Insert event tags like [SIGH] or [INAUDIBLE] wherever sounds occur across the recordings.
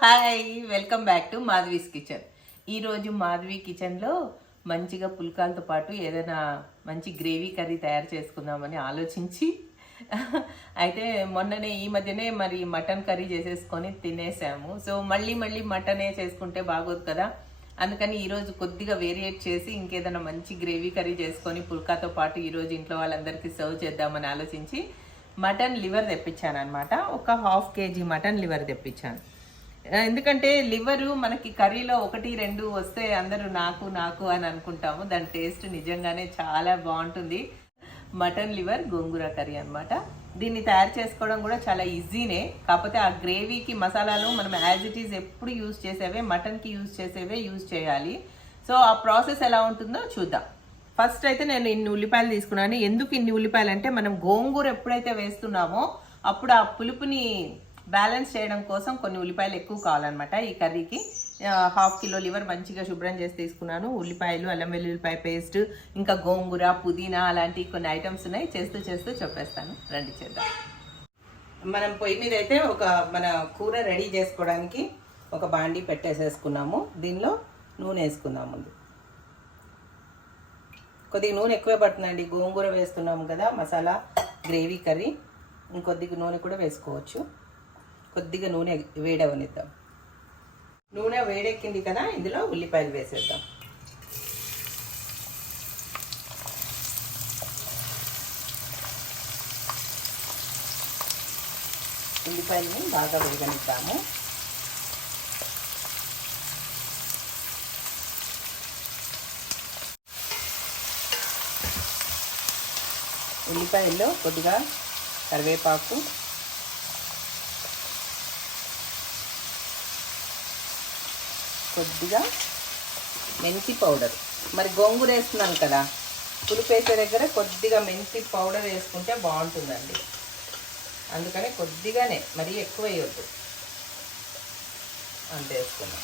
Hi welcome back to Madhavi's kitchen. ఈరోజు మాధవి కిచెన్లో మంచిగా పుల్కాలతో పాటు ఏదైనా మంచి గ్రేవీ కర్రీ తయారు చేసుకుందామని ఆలోచించి అయితే మొన్ననే ఈ మధ్యనే మరి మటన్ కర్రీ చేసేసుకొని తినేసాము. సో మళ్ళీ మళ్ళీ మటనే చేసుకుంటే బాగోదు కదా. అందుకని ఈరోజు కొద్దిగా వేరియేట్ చేసి ఇంకేదైనా మంచి గ్రేవీ కర్రీ చేసుకొని పుల్కాతో పాటు ఈరోజు ఇంట్లో వాళ్ళందరికీ సర్వ్ చేద్దామని ఆలోచించి మటన్ లివర్ తెప్పించాను అనమాట ఒక హాఫ్ కేజీ మటన్ లివర్ తెప్పించాను. ఎందుకంటే లివరు మనకి కర్రీలో ఒకటి రెండు వస్తే అందరూ నాకు నాకు అని అనుకుంటాము. దాని టేస్ట్ నిజంగానే చాలా బాగుంటుంది. మటన్ లివర్ గోంగూర కర్రీ అన్నమాట. దీన్ని తయారు చేసుకోవడం కూడా చాలా ఈజీనే. కాకపోతే ఆ గ్రేవీకి మసాలాలు మనం యాజ్ ఇట్ ఈస్ ఎప్పుడు యూజ్ చేసేవే మటన్కి యూజ్ చేసేవే యూజ్ చేయాలి. సో ఆ ప్రాసెస్ ఎలా ఉంటుందో చూద్దాం. ఫస్ట్ అయితే నేను ఇన్ని ఉల్లిపాయలు తీసుకున్నాను. ఎందుకు ఇన్ని ఉల్లిపాయలు అంటే మనం గోంగూర ఎప్పుడైతే వేస్తున్నామో అప్పుడు ఆ పులుపుని బ్యాలెన్స్ చేయడం కోసం కొన్ని ఉల్లిపాయలు ఎక్కువ కావాలన్నమాట. ఈ కర్రీకి హాఫ్ కిలో లివర్ మంచిగా శుభ్రం చేసి తీసుకున్నాను. ఉల్లిపాయలు అల్లం వెల్లుల్లిపాయ పేస్ట్ ఇంకా గోంగూర పుదీనా అలాంటి కొన్ని ఐటమ్స్ ఉన్నాయి. చేస్తూ చేస్తూ చెప్పేస్తాను. రండి చేద్దాం. మనం పొయ్యి మీద అయితే ఒక మన కూర రెడీ చేసుకోవడానికి ఒక బాండి పెట్టేసేసుకున్నాము. దీనిలో నూనె వేసుకుందాం ముందు. కొద్దిగా నూనె ఎక్కువే పడుతుందండి. గోంగూర వేస్తున్నాము కదా మసాలా గ్రేవీ కర్రీ. ఇంకొద్దిగా నూనె కూడా వేసుకోవచ్చు. కొద్దిగా నూనె వేడవనిద్దాం. నూనె వేడెక్కింది కదా ఇందులో ఉల్లిపాయలు వేసేద్దాం. ఉల్లిపాయలని బాగా వేగనిద్దాము. ఉల్లిపాయల్లో కొద్దిగా కరివేపాకు కొద్దిగా మెంతి పౌడర్. మరి గోంగూర వేస్తున్నాను కదా పులిపేసే దగ్గర కొద్దిగా మెంతి పౌడర్ వేసుకుంటే బాగుంటుందండి. అందుకని కొద్దిగానే మరీ ఎక్కువ వేయొద్దు. అంత వేసుకున్నాం.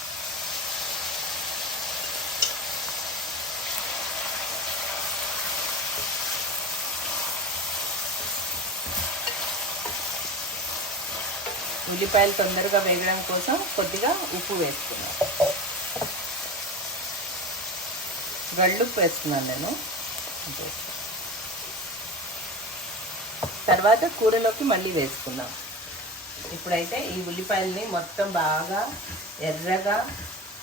ఉల్లిపాయలు తొందరగా వేగడం కోసం కొద్దిగా ఉప్పు వేసుకున్నాం. గళ్ళుప్పు వేస్తున్నాను నేను. తర్వాత కూరలోకి మళ్ళీ వేసుకుందాం. ఇప్పుడైతే ఈ ఉల్లిపాయల్ని మొత్తం బాగా ఎర్రగా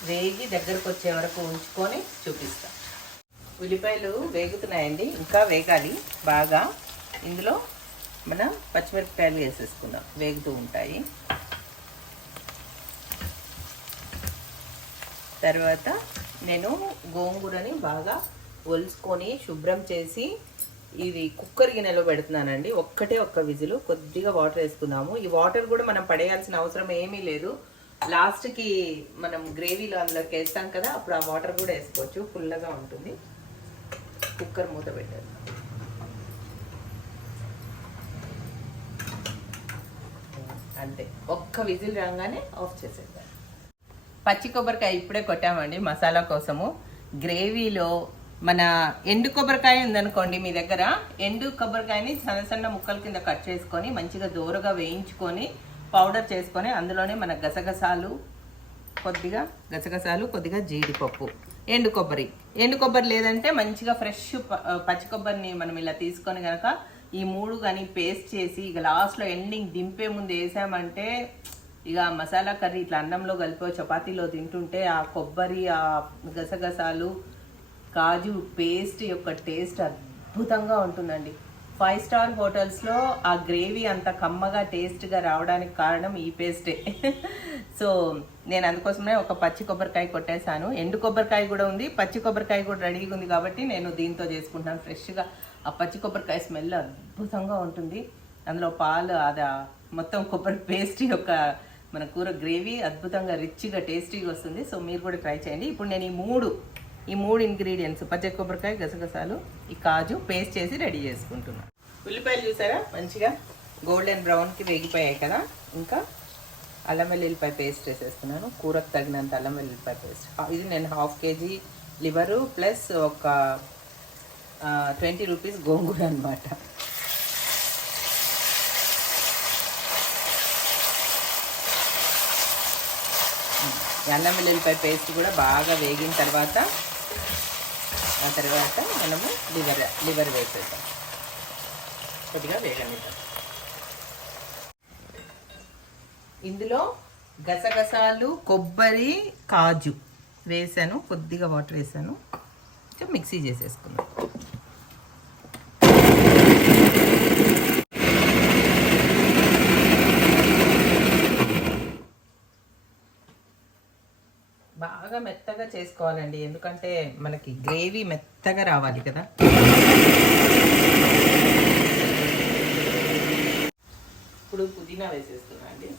వేగి దగ్గరకు వచ్చే వరకు ఉంచుకొని చూపిస్తాం. ఉల్లిపాయలు వేగుతున్నాయండి ఇంకా వేగాలి. బాగా ఇందులో మనం పచ్చిమిరపకాయలు వేసేసుకుందాం. వేగుతూ ఉంటాయి. తర్వాత నేను గోంగూరని బాగా ఒలుచుకొని శుభ్రం చేసి ఇది కుక్కర్ గిన్నెలో పెడుతున్నానండి. ఒక్కటే ఒక్క విజిల్. కొద్దిగా వాటర్ వేసుకుందాము. ఈ వాటర్ కూడా మనం పడేయాల్సిన అవసరం ఏమీ లేదు. లాస్ట్కి మనం గ్రేవీలో అందులోకి వేస్తాం కదా అప్పుడు ఆ వాటర్ కూడా వేసుకోవచ్చు. ఫుల్గా ఉంటుంది. కుక్కర్ మూత పెట్టారు అంతే. ఒక్క విజిల్ రాగానే ఆఫ్ చేసేద్దాం. పచ్చి కొబ్బరికాయ ఇప్పుడే కొట్టామండి మసాలా కోసము. గ్రేవీలో మన ఎండు కొబ్బరికాయ ఉందనుకోండి మీ దగ్గర. ఎండు కొబ్బరికాయని సన్న సన్న ముక్కల కింద కట్ చేసుకొని మంచిగా దోరగా వేయించుకొని పౌడర్ చేసుకొని అందులోనే మన గసగసాలు కొద్దిగా గసగసాలు కొద్దిగా జీడిపప్పు ఎండు కొబ్బరి. ఎండు కొబ్బరి లేదంటే మంచిగా ఫ్రెష్ ప- పచ్చి కొబ్బరిని మనం ఇలా తీసుకొని కనుక ఈ మూడు కానీ పేస్ట్ చేసి ఇక లాస్ట్లో ఎండింగ్ దింపే ముందు వేసామంటే ఇక మసాలా కర్రీ ఇట్లా అన్నంలో కలిపి చపాతీలో తింటుంటే ఆ కొబ్బరి ఆ గసగసాలు కాజు పేస్ట్ యొక్క టేస్ట్ అద్భుతంగా ఉంటుందండి. ఫైవ్ స్టార్ హోటల్స్లో ఆ గ్రేవీ అంత కమ్మగా టేస్ట్గా రావడానికి కారణం ఈ పేస్టే. సో నేను అందుకోసమే ఒక పచ్చి కొబ్బరికాయ కొట్టేశాను. ఎండు కొబ్బరికాయ కూడా ఉంది పచ్చి కొబ్బరికాయ కూడా రెడీగా ఉంది కాబట్టి నేను దీంతో చేసుకుంటాను ఫ్రెష్గా. ఆ పచ్చి కొబ్బరికాయ స్మెల్ అద్భుతంగా ఉంటుంది. అందులో పాలు అది మొత్తం కొబ్బరి పేస్ట్ యొక్క మన కూర గ్రేవీ అద్భుతంగా రిచ్గా టేస్టీగా వస్తుంది. సో మీరు కూడా ట్రై చేయండి. ఇప్పుడు నేను ఈ మూడు ఈ మూడు ఇంగ్రీడియంట్స్ పచ్చ కొబ్బరికాయ గసగసాలు ఈ కాజు పేస్ట్ చేసి రెడీ చేసుకుంటున్నాను ఉల్లిపాయలు చూసారా? మంచిగా గోల్డెన్ బ్రౌన్కి వేగిపోయాయి కదా. ఇంకా అల్లం వెల్లుల్లిపాయ పేస్ట్ వేసేస్తున్నాను కూరకు తగినంత అల్లం వెల్లుల్లిపాయ పేస్ట్. ఇది నేను హాఫ్ కేజీ లివరు ప్లస్ ఒక ట్వంటీ రూపీస్ గోంగూర అనమాట అల్లం వెల్లుల్లిపాయ పేస్ట్ కూడా బాగా వేగిన తర్వాత ఆ తర్వాత మనము లివర్ లివర్ వేసేద్దాం. కొద్దిగా వేగనిద్దాం. ఇందులో గసగసాలు కొబ్బరి కాజు వేసాను కొద్దిగా వాటర్ వేసాను. కొంచెం మిక్సీ చేసేసుకున్నాను బాగా మెత్తగా చేసుకోవాలండి. ఎందుకంటే మనకి గ్రేవీ మెత్తగా రావాలి కదా. ఇప్పుడు పుదీనా వేసేస్తున్నా అండి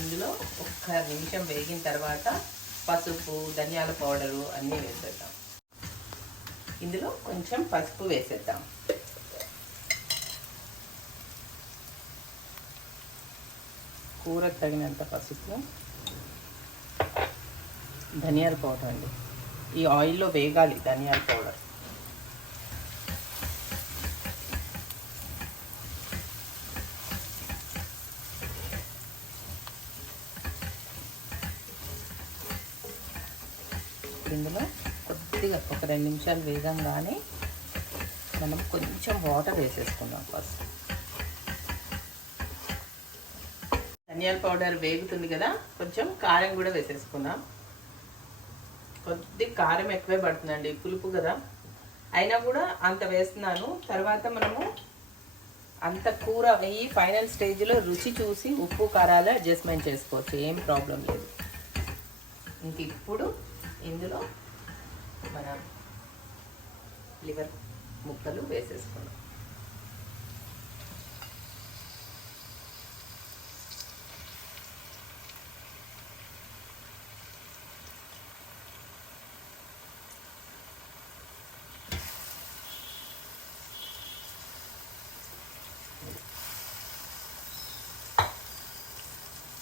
ఇందులో ఒక్క నిమిషం వేగిన తర్వాత పసుపు ధనియాల పౌడరు అన్నీ వేసేద్దాం. ఇందులో కొంచెం పసుపు వేసేద్దాం. కూర తగినంత పసుపు ధనియాల పౌడర్ అండి. ఈ ఆయిల్లో వేగాలి ధనియాల పౌడర్ ఇందులో కొద్దిగా ఒక రెండు నిమిషాలు వేగంగానే మనం కొంచెం వాటర్ వేసేసుకుందాం ఫస్ట్. ధనియాల పౌడర్ వేగుతుంది కదా కొంచెం కారం కూడా వేసేసుకుందాం. కొద్ది కారం ఎక్కువే పడుతుందండి పులుపు కదా. అయినా కూడా అంత వేస్తున్నాను. తర్వాత మనము అంత కూర ఈ ఫైనల్ స్టేజ్లో రుచి చూసి ఉప్పు కారాలు అడ్జస్ట్మెంట్ చేసుకోవచ్చు ఏం ప్రాబ్లం లేదు. ఇంక ఇప్పుడు ఇందులో మన లివర్ ముక్కలు వేసేసుకున్నాం.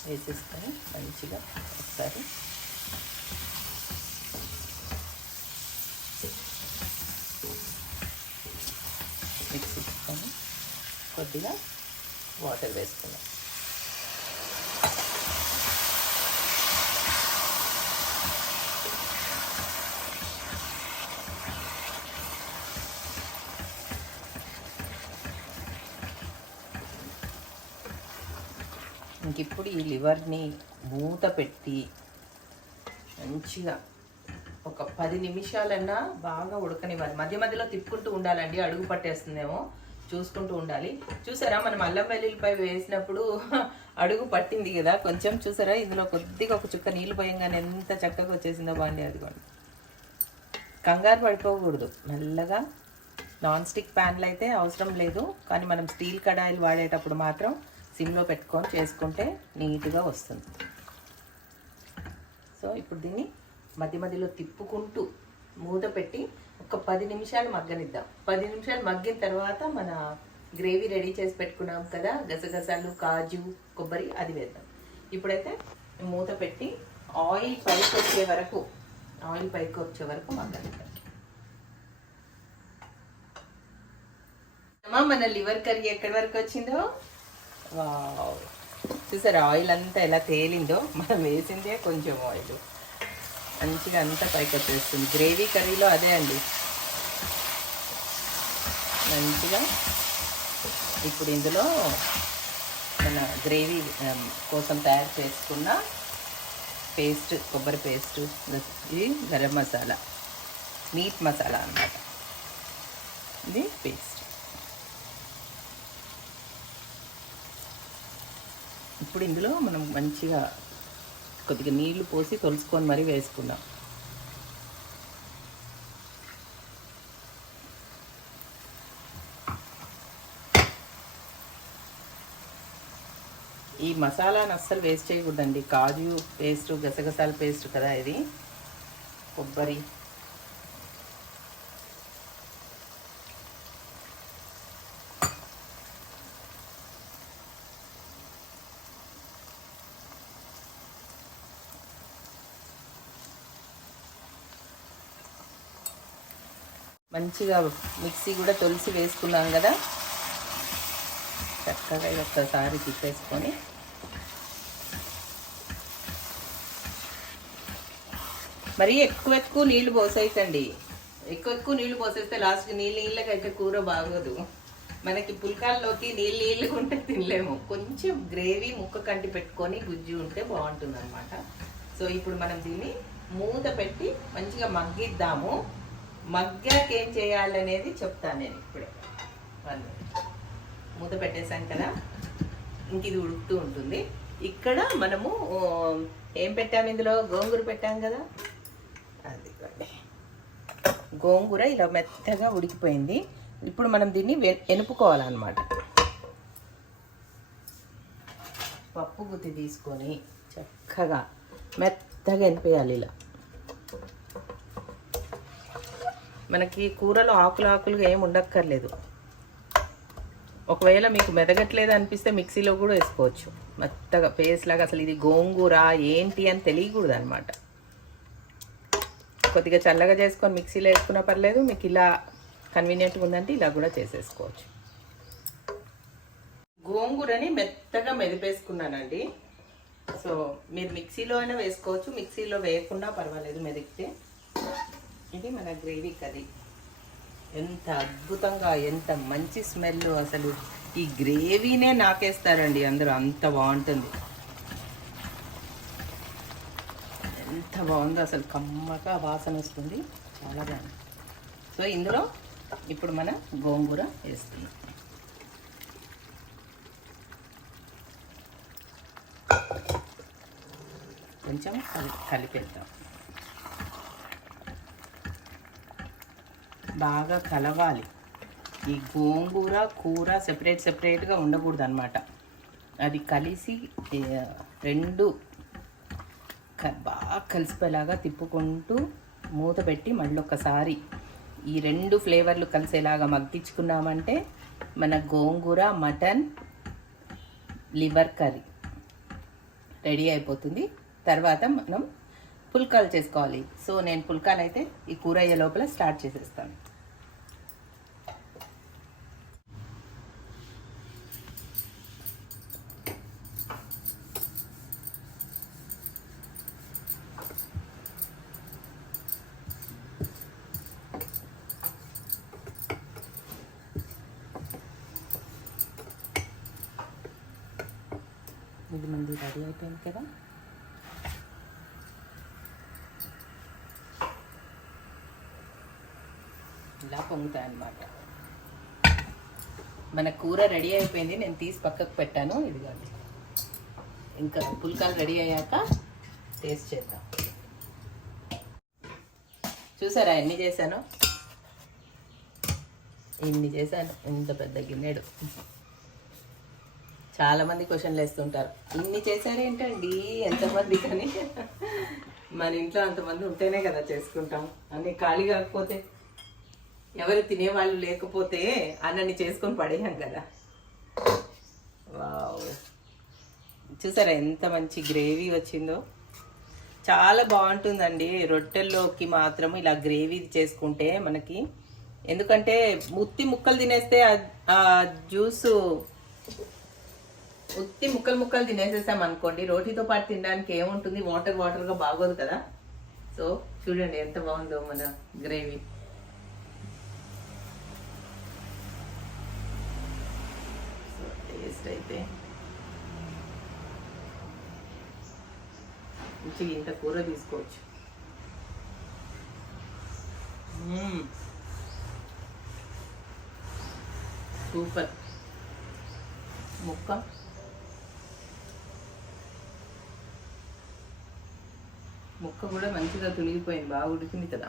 వేసేసుకొని మంచిగా ఒకసారి మిక్స్ చేసుకొని కొద్దిగా వాటర్ వేసుకున్నాం. ఇంక ఇప్పుడు ఈ లివర్ని మూత పెట్టి మంచిగా ఒక పది నిమిషాలన్నా బాగా ఉడకనివ్వాలి. మధ్య మధ్యలో తిప్పుకుంటూ ఉండాలండి అడుగు పట్టేస్తుందేమో. చూసుకుంటూ ఉండాలి. చూసారా? మనం అల్లం వెల్లుల్లిపై వేసినప్పుడు [LAUGHS] అడుగు పట్టింది కదా. కొంచెం చూసారా? ఇందులో కొద్దిగా ఒక చుక్క నీళ్ళు పోయంగానే ఎంత చక్కగా వచ్చేసిందో బాండి అదిగోండి. కంగారు పడిపోకూడదు. మెల్లగా నాన్ స్టిక్ ప్యాన్లు అయితే అవసరం లేదు. కానీ మనం స్టీల్ కడాయిలు వాడేటప్పుడు మాత్రం సిమ్లో పెట్టుకొని చేసుకుంటే నీట్గా వస్తుంది. సో ఇప్పుడు దీన్ని మధ్య మధ్యలో తిప్పుకుంటూ మూత పెట్టి ఒక పది నిమిషాలు మగ్గనిద్దాం. పది నిమిషాలు మగ్గిన తర్వాత మన గ్రేవీ రెడీ చేసి పెట్టుకున్నాం కదా గసగసాలు కాజు కొబ్బరి అది వేద్దాం. ఇప్పుడైతే మూత పెట్టి ఆయిల్ పైకి వచ్చే వరకు ఆయిల్ పైకి వచ్చే వరకు మగ్గనిద్దాం. మన లివర్ కర్రీ ఎక్కడి వరకు వచ్చిందో? వావ్. చూసారా ఆయిల్ అంతా ఎలా తేలిందో? మనం వేసిందే కొంచెం ఆయిల్. మంచిగా అంతా పైకి వచ్చేస్తుంది గ్రేవీ కర్రీలో అదే అండి. మంచిగా ఇప్పుడు ఇందులో మన గ్రేవీ కోసం తయారు చేసుకున్న పేస్ట్ కొబ్బరి పేస్ట్ ఇది గరం మసాలా మీట్ మసాలా అన్నమాట. ఇది పేస్ట్. ఇప్పుడు ఇందులో మనం మంచిగా కొద్దిగా నీళ్ళు పోసి తొలుసుకొని మరీ వేసుకుందాం ఈ మసాలాను అస్సలు వేస్ట్ చేయకూడదండి. కాజు పేస్ట్ గసగసాల పేస్ట్ కదా ఇది. కొబ్బరి. మంచిగా మిక్సీ కూడా తొలిసి వేసుకున్నాం కదా. చక్కగా ఇది ఒక్కసారి తిప్పేసుకొని. మరి ఎక్కువ ఎక్కువ నీళ్ళు పోసేయకండి. ఎక్కువ ఎక్కువ నీళ్ళు పోసేస్తే లాస్ట్కి నీళ్ళు నీళ్ళకైతే కూర బాగోదు. మనకి పుల్కాల్లోకి నీళ్ళు నీళ్ళు ఉంటే తినలేము. కొంచెం గ్రేవీ ముక్క కంటి పెట్టుకొని గుజ్జు ఉంటే బాగుంటుంది అనమాట సో ఇప్పుడు మనం దీన్ని మూత పెట్టి మంచిగా మగ్గిద్దాము. మగ్గాకి ఏం చేయాలనేది చెప్తాను నేను ఇప్పుడే. వన్ మూత పెట్టేసాం కదా. ఇంక ఇది ఉడుకుతూ ఉంటుంది. ఇక్కడ మనము ఏం పెట్టాము ఇందులో? గోంగూర పెట్టాం కదా. అది గోంగూర ఇలా మెత్తగా ఉడికిపోయింది. ఇప్పుడు మనం దీన్ని వెనుపుకోవాలన్నమాట పప్పు గుత్తి తీసుకొని చక్కగా మెత్తగా ఎనిపేయాలి ఇలా. మనకి కూరలో ఆకులు ఆకులుగా ఏమి ఉండక్కర్లేదు. ఒకవేళ మీకు మెదగట్లేదు అనిపిస్తే మిక్సీలో కూడా వేసుకోవచ్చు. మెత్తగా పేస్ట్ లాగా అసలు ఇది గోంగూర ఏంటి అని తెలియకూడదు అనమాట కొద్దిగా చల్లగా చేసుకొని మిక్సీలో వేసుకున్నా పర్లేదు మీకు ఇలా కన్వీనియంట్గా ఉందంటే ఇలా కూడా చేసేసుకోవచ్చు. గోంగూరని మెత్తగా మెదిపేసుకున్నానండి. సో మీరు మిక్సీలో అయినా వేసుకోవచ్చు మిక్సీలో వేయకుండా పర్వాలేదు మెదిగితే ఇది మన గ్రేవీ కర్రీ. ఎంత అద్భుతంగా ఎంత మంచి స్మెల్ అసలు. ఈ గ్రేవీనే నాకేస్తారండి అందరూ అంత బాగుంటుంది. ఎంత బాగుందో అసలు కమ్మగా వాసన వస్తుంది. చాలా బాగుంది. సో ఇందులో ఇప్పుడు మన గోంగూర వేస్తున్నాం కొంచెం కలి కలిపేద్దాం. బాగా కలవాలి. ఈ గోంగూర కూర సెపరేట్ సెపరేట్గా ఉండకూడదు అనమాట అది కలిసి రెండు బాగా కలిసిపోయేలాగా తిప్పుకుంటూ మూత పెట్టి మళ్ళీ ఒకసారి ఈ రెండు ఫ్లేవర్లు కలిసేలాగా మగ్గించుకున్నామంటే మన gongura mutton liver curry ready అయిపోతుంది. తర్వాత మనం పుల్కాలు చేసుకోవాలి. సో నేను పుల్కాలు అయితే ఈ కూర అయ్యే లోపల స్టార్ట్ చేసేస్తాను. ఇది మంది రెడీ అయిపోయింది కదా. ఇలా పొంగుతాయన్నమాట. మన కూర రెడీ అయిపోయింది నేను తీసి పక్కకు పెట్టాను ఇది కాదు ఇంకా పుల్కాలు రెడీ అయ్యాక టేస్ట్ చేద్దాం. చూసారా ఎన్ని చేశాను? ఇన్ని చేశాను? ఇంత పెద్ద గిన్నెడు. చాలా మంది క్వశ్చన్లు వేస్తుంటారు. ఇన్ని చేశారేంటండి ఎంతమంది కానీ మన ఇంట్లో అంతమంది ఉంటేనే కదా చేసుకుంటాం. అన్ని ఖాళీ కాకపోతే ఎవరు తినేవాళ్ళు లేకపోతే అన్నని చేసుకొని పడేయం కదా. వావ్. చూసారా ఎంత మంచి గ్రేవీ వచ్చిందో? చాలా బాగుంటుందండి. రొట్టెల్లోకి మాత్రం ఇలా గ్రేవీ చేసుకుంటే మనకి. ఎందుకంటే ముత్తి ముక్కలు తినేస్తే ఆ జ్యూసు ఉత్తి ముక్కలు ముక్కలు తినేసేసాం అనుకోండి రోటీతో పాటు తినడానికి ఏముంటుంది? వాటర్ వాటర్గా బాగోదు కదా. సో చూడండి ఎంత బాగుందో మన గ్రేవీ. సో టేస్ట్ అయితే. మంచిగా ఇంత కూర తీసుకోవచ్చు. సూపర్. ముక్క. ముక్క కూడా మంచిగా తునిగిపోయింది బాగా ఉడికింది కదా.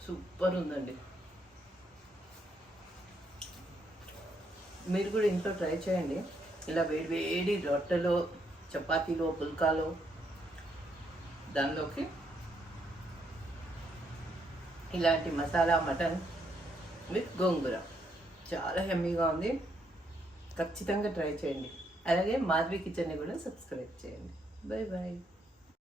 సూపర్ ఉందండి మీరు కూడా ఇంట్లో ట్రై చేయండి. ఇలా వేడి వేడి రొట్టెలో చపాతీలో పుల్కాలో దానిలోకి ఇలాంటి మసాలా మటన్ విత్ గోంగూర. చాలా హెమ్మీగా ఉంది. ఖచ్చితంగా ట్రై చేయండి. అలాగే మాధవి కిచెన్ని కూడా సబ్స్క్రైబ్ చేయండి. Bye bye